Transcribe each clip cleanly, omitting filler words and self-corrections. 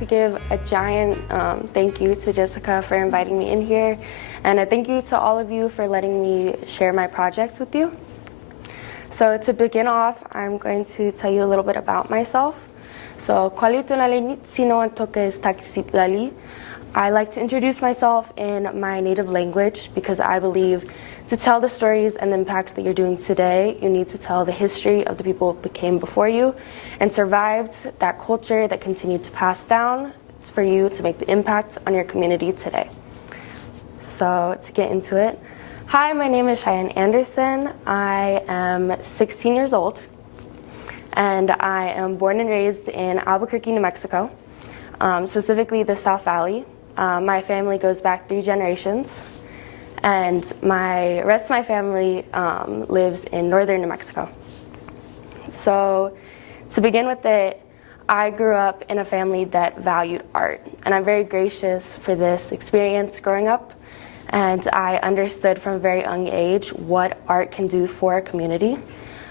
to give a giant thank you to Jessica for inviting me in here, and a thank you to all of you for letting me share my project with you. So to begin off, I'm going to tell you a little bit about myself. So, I like to introduce myself in my native language because I believe to tell the stories and the impacts that you're doing today, you need to tell the history of the people who came before you and survived that culture that continued to pass down for you to make the impact on your community today. So to get into it, hi, my name is Cheyenne Anderson. I am 16 years old, and I am born and raised in Albuquerque, New Mexico, specifically the South Valley. My family goes back 3 generations, and the rest of my family lives in northern New Mexico. So to begin with it, I grew up in a family that valued art, and I'm very gracious for this experience growing up, and I understood from a very young age what art can do for a community.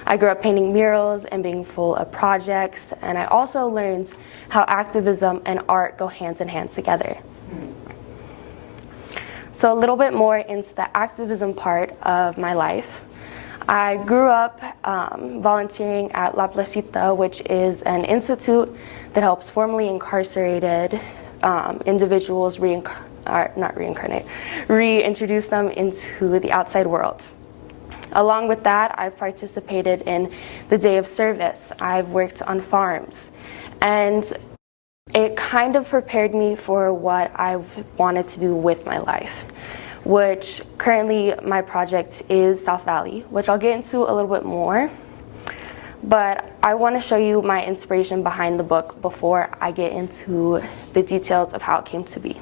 I grew up painting murals and being full of projects, and I also learned how activism and art go hand in hand together. So a little bit more into the activism part of my life. I grew up volunteering at La Placita, which is an institute that helps formerly incarcerated individuals reintroduce them into the outside world. Along with that, I've participated in the Day of Service. I've worked on farms, and it kind of prepared me for what I've wanted to do with my life, which currently my project is South Valley, which I'll get into a little bit more. But I want to show you my inspiration behind the book before I get into the details of how it came to be.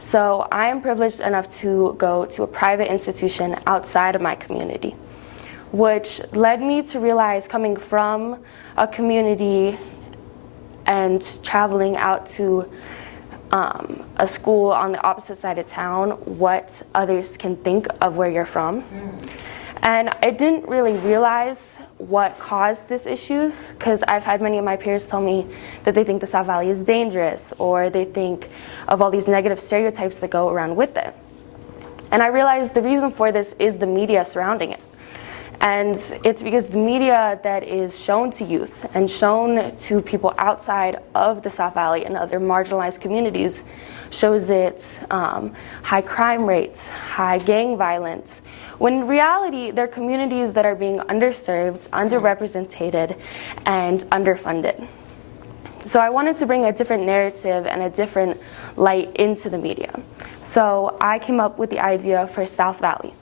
So I am privileged enough to go to a private institution outside of my community, which led me to realize, coming from a community and traveling out to a school on the opposite side of town, what others can think of where you're from. And I didn't really realize what caused these issues, because I've had many of my peers tell me that they think the South Valley is dangerous, or they think of all these negative stereotypes that go around with it. And I realized the reason for this is the media surrounding it. And it's because the media that is shown to youth and shown to people outside of the South Valley and other marginalized communities shows it high crime rates, high gang violence, when in reality, they're communities that are being underserved, underrepresented, and underfunded. So I wanted to bring a different narrative and a different light into the media. So I came up with the idea for South Valley.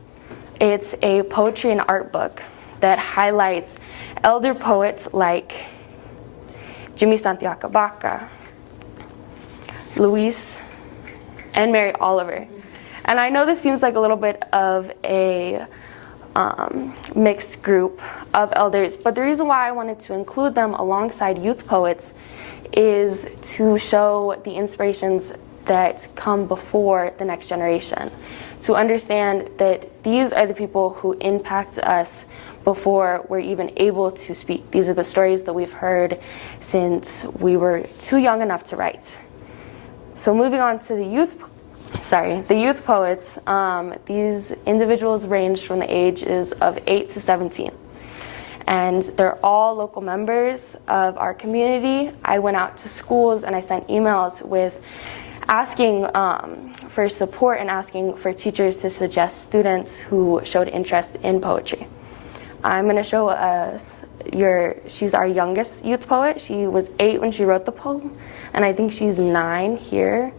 It's a poetry and art book that highlights elder poets like Jimmy Santiago Baca, Luis, and Mary Oliver. And I know this seems like a little bit of a mixed group of elders, but the reason why I wanted to include them alongside youth poets is to show the inspirations that come before the next generation, to understand that these are the people who impact us before we're even able to speak. These are the stories that we've heard since we were too young enough to write. So moving on to the youth poets, these individuals range from the ages of 8 to 17. And they're all local members of our community. I went out to schools and I sent emails with asking for support and asking for teachers to suggest students who showed interest in poetry. I'm going to show us she's our youngest youth poet. She was 8 when she wrote the poem, and I think she's 9 here.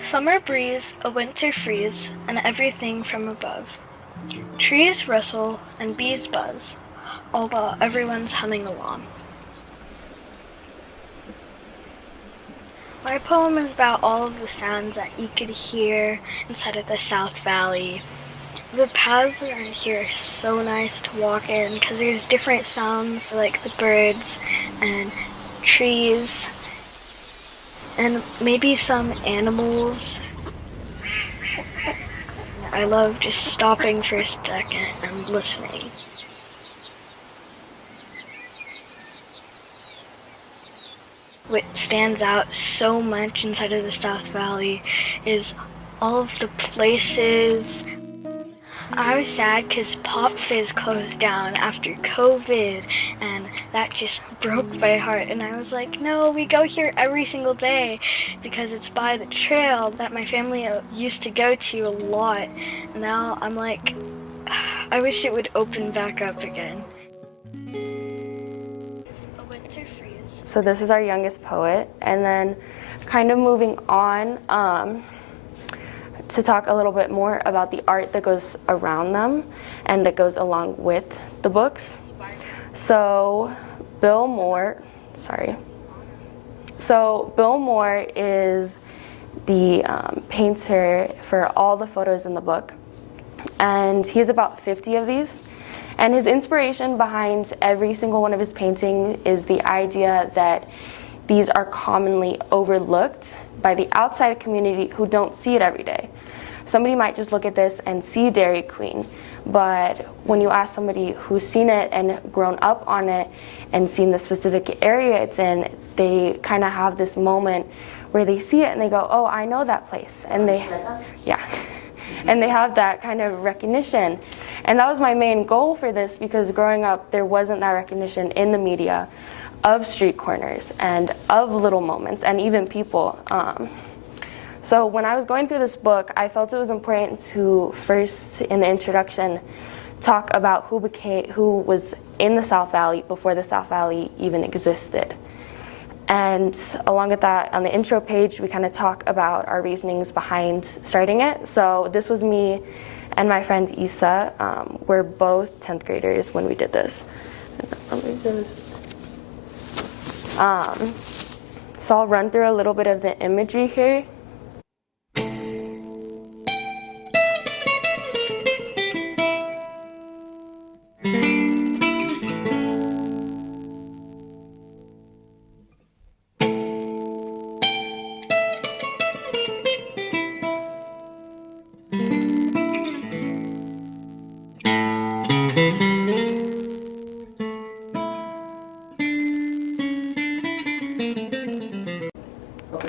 Summer breeze, a winter freeze, and everything from above. Trees rustle and bees buzz, all while everyone's humming along. My poem is about all of the sounds that you could hear inside of the South Valley. The paths around here are so nice to walk in because there's different sounds like the birds and trees and maybe some animals. I love just stopping for a second and listening. What stands out so much inside of the South Valley is all of the places. I was sad because Pop Fizz closed down after COVID, and that just broke my heart. And I was like, no, we go here every single day because it's by the trail that my family used to go to a lot. Now I'm like, I wish it would open back up again. A winter freeze. So this is our youngest poet, and then kind of moving on to talk a little bit more about the art that goes around them and that goes along with the books. So Bill Moore is the painter for all the photos in the book, and he has about 50 of these. And his inspiration behind every single one of his paintings is the idea that these are commonly overlooked by the outside community who don't see it every day. Somebody might just look at this and see Dairy Queen, but when you ask somebody who's seen it and grown up on it and seen the specific area it's in, they kind of have this moment where they see it and they go, oh, I know that place. And they have that kind of recognition. And that was my main goal for this, because growing up, there wasn't that recognition in the media of street corners and of little moments and even people. So when I was going through this book, I felt it was important to first, in the introduction, talk about who was in the South Valley before the South Valley even existed. And along with that, on the intro page, we kind of talk about our reasonings behind starting it. So this was me and my friend Issa. We're both 10th graders when we did this. So I'll run through a little bit of the imagery here.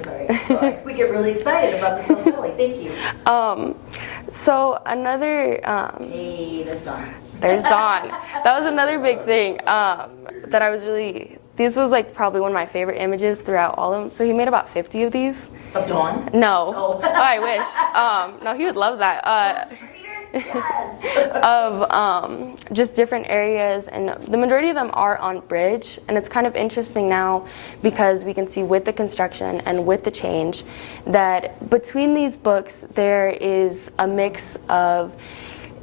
Sorry. We get really excited about the South Valley. Thank you. So another... hey, there's Dawn. There's Dawn. That was another big thing that I was really... This was like probably one of my favorite images throughout all of them. So he made about 50 of these. Of Dawn? No. Oh. Oh, I wish. No, he would love that. Yes. Of just different areas, and the majority of them are on bridge, and it's kind of interesting now because we can see with the construction and with the change that between these books there is a mix of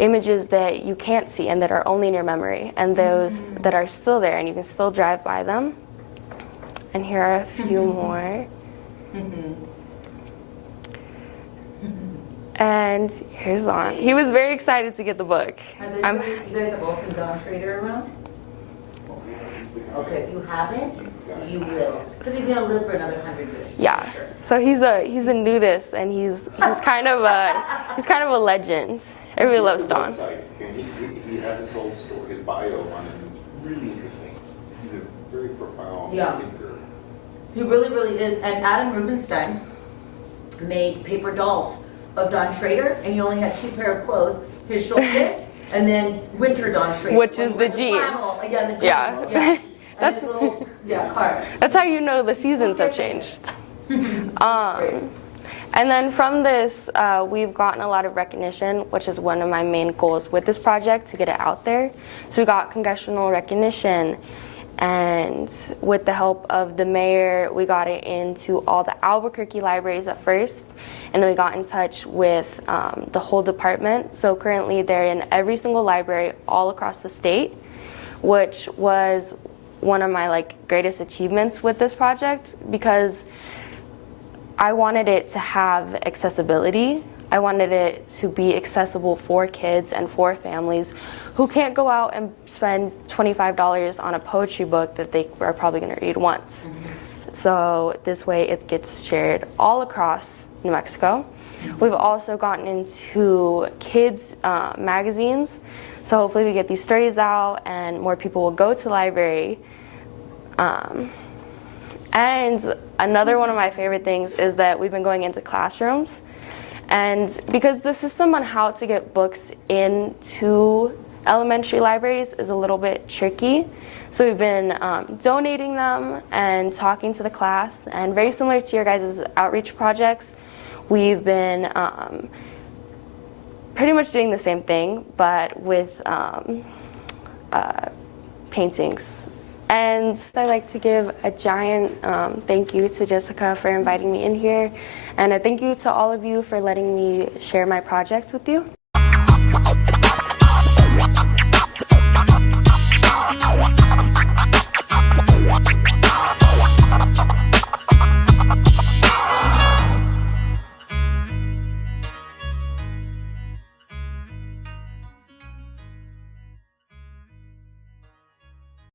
images that you can't see and that are only in your memory, and those that are still there and you can still drive by them. And here are a few more. And here's Lon. He was very excited to get the book. You guys have all seen Don Schrader around? Okay, if you haven't, you will. Because he's gonna live for another 100 years. Yeah. Sure. So he's a nudist, and he's kind of a legend. Everybody loves Don. He has his whole story, his bio on it. Really interesting. He's a very profound thinker. He really, really is. And Adam Rubinstein made paper dolls of Don Schrader, and he only had 2 pair of clothes, his shoulders, and then winter Don Schrader. Which is the jeans. Yeah, the jeans. Yeah. That's his little cart. That's how you know the seasons have changed. And then from this, we've gotten a lot of recognition, which is one of my main goals with this project, to get it out there. So we got congressional recognition, and with the help of the mayor, we got it into all the Albuquerque libraries at first, and then we got in touch with the whole department. So currently they're in every single library all across the state, which was one of my greatest achievements with this project, because I wanted it to have accessibility. I wanted it to be accessible for kids and for families who can't go out and spend $25 on a poetry book that they are probably going to read once. So this way it gets shared all across New Mexico. We've also gotten into kids' magazines, so hopefully we get these stories out and more people will go to the library. And another one of my favorite things is that we've been going into classrooms, and because the system on how to get books into elementary libraries is a little bit tricky, so we've been donating them and talking to the class, and very similar to your guys' outreach projects, we've been pretty much doing the same thing, but with paintings. And I'd like to give a giant thank you to Jessica for inviting me in here, and a thank you to all of you for letting me share my project with you.